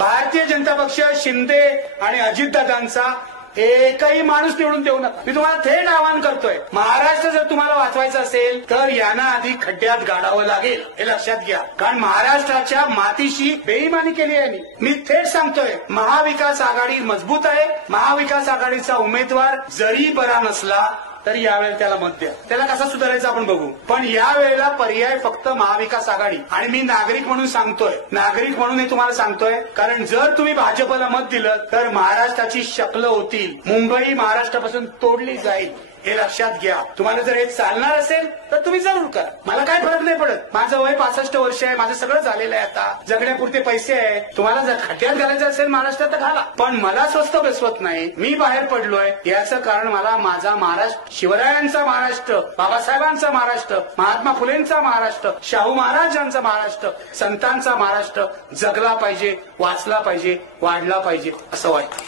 भारतीय जनता पक्ष शिंदे आणि अजितदादांचा एकही माणूस निवडून देऊ नका. मी तुम्हाला थेट आवाहन करतोय, महाराष्ट्र जर तुम्हाला वाचवायचं असेल तर यांना आधी खड्ड्यात गाडावं लागेल, हे लक्षात घ्या. कारण महाराष्ट्राच्या मातीशी बेईमानी केली आहे. मी थेट सांगतोय, महाविकास आघाडी मजबूत आहे. महाविकास आघाडीचा उमेदवार जरी बरा नसला तरी यावेळेला त्याला मत द्या. त्याला कसा सुधारायचा आपण बघू. पण यावेळेला पर्याय फक्त महाविकास आघाडी. आणि मी नागरिक म्हणून सांगतोय, नागरिक म्हणून हे तुम्हाला सांगतोय, कारण जर तुम्ही भाजपला मत दिलं तर महाराष्ट्राची शक्ल होतील. मुंबई महाराष्ट्रापासून तोडली जाईल, हे लक्षात घ्या. तुम्हाला जर हे चालणार असेल तर तुम्ही जरूर करा. मला काय फरक नाही पडत. माझं वय 65 वर्ष आहे. माझं सगळं झालेलं आहे. आता जगण्यापुरते पैसे आहे. तुम्हाला जर खड्ड्यात घालायचं असेल महाराष्ट्रात तर घाला, पण मला स्वस्त बसवत नाही. मी बाहेर पडलोय याचं कारण मला माझा महाराष्ट्र, शिवरायांचा महाराष्ट्र, बाबासाहेबांचा महाराष्ट्र, महात्मा फुलेंचा महाराष्ट्र, शाहू महाराजांचा महाराष्ट्र, संतांचा महाराष्ट्र जगला पाहिजे, वाचला पाहिजे, वाढला पाहिजे असं वाटतं.